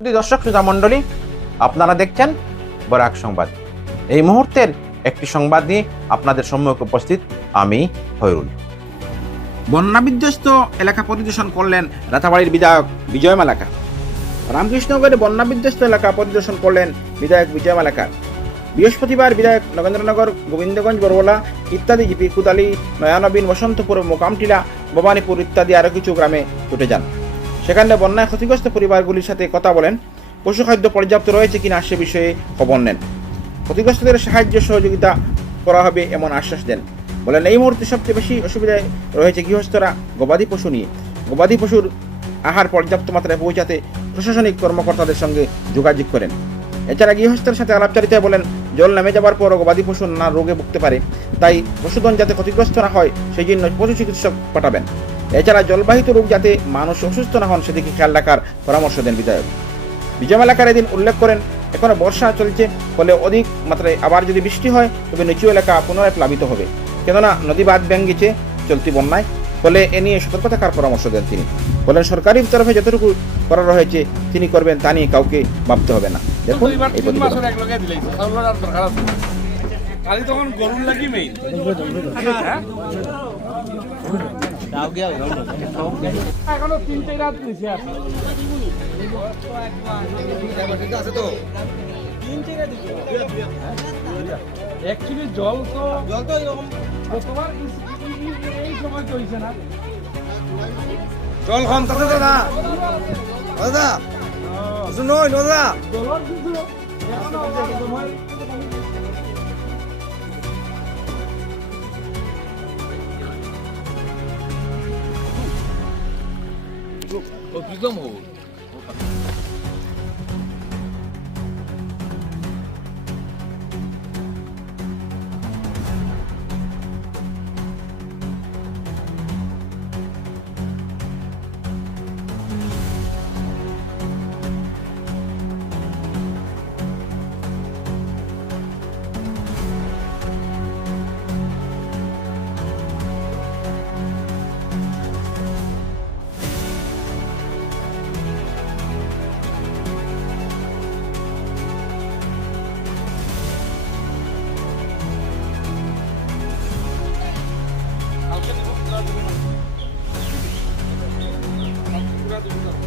দর্শক শ্রোতা মণ্ডলী, আপনারা দেখছেন বরাক সংবাদ। এই মুহূর্তের একটি সংবাদ নিয়ে আপনাদের সম্মুখে উপস্থিত আমি হয়রুল বন্যা বিধ্বস্ত এলাকা পরিদর্শন করলেন রাতাবাড়ির বিধায়ক বিজয় মালাকা রামকৃষ্ণগড়ে বন্যা বিধ্বস্ত এলাকা পরিদর্শন করলেন বিধায়ক বিজয় মালাকা বৃহস্পতিবার বিধায়ক নগেন্দ্রনগর, গোবিন্দগঞ্জ, বরবলা ইত্যাদি জিপি, কুদালি, নয়ানবীন, বসন্তপুর, মোকামটিলা, ভবানীপুর ইত্যাদি আরও কিছু গ্রামে ছুটে যান। সেখানে বন্যায় ক্ষতিগ্রস্ত পরিবারগুলির সাথে কথা বলেন। পশুখাদ্য পর্যাপ্ত রয়েছে কিনা সে বিষয়ে খবর নেন। ক্ষতিগ্রস্তদের সাহায্য সহযোগিতা করা হবে এমন আশ্বাস দেন। বলেন, এই মুহূর্তে সবচেয়ে বেশি অসুবিধায় রয়েছে গৃহস্থরা গবাদি পশু নিয়ে। গবাদি পশুর আহার পর্যাপ্ত মাত্রায় পৌঁছাতে প্রশাসনিক কর্মকর্তাদের সঙ্গে যোগাযোগ করেন। এছাড়া গৃহস্থের সাথে আলাপচারিতায় বলেন, জল নেমে যাবার পর গবাদি পশু নানা রোগে ভুগতে পারে। তাই পশুধন যাতে ক্ষতিগ্রস্ত না হয় সেই জন্য পশু চিকিৎসক পাঠাবেন। এছাড়া জলবাহিত রোগ যাতে মানুষ অসুস্থ না হন সেদিকে খেয়াল রাখার পরামর্শ দেন বিধায়ক। বিজয় এলাকার এদিন উল্লেখ করেন এখনও বর্ষা চলছে ফলে অধিক মাত্রায় আবার যদি বৃষ্টি হয় তবে নিচু এলাকা পুনরায় প্লাবিত হবে। কেননা নদী বাঁধ ভেঙেছে চলতি বন্যায় ফলে এ নিয়ে সতর্ক থাকার পরামর্শ দেন তিনি। বলেন সরকারি তরফে যতটুকু করা রয়েছে তিনি করবেন তা নিয়ে কাউকে ভাবতে হবে না। দেখুন এই তখন গরুর লাগি মেইন এখনও তিনটে রাত নিচে আছে অ্যাকচুয়ালি জল তো জল তো এরকম গতবার এই- সময় চলছে না। জল কম তাতে দাদা। দাদা শুনুন দাদা। জলের কিছু Ô, Prisão, 감사합니다.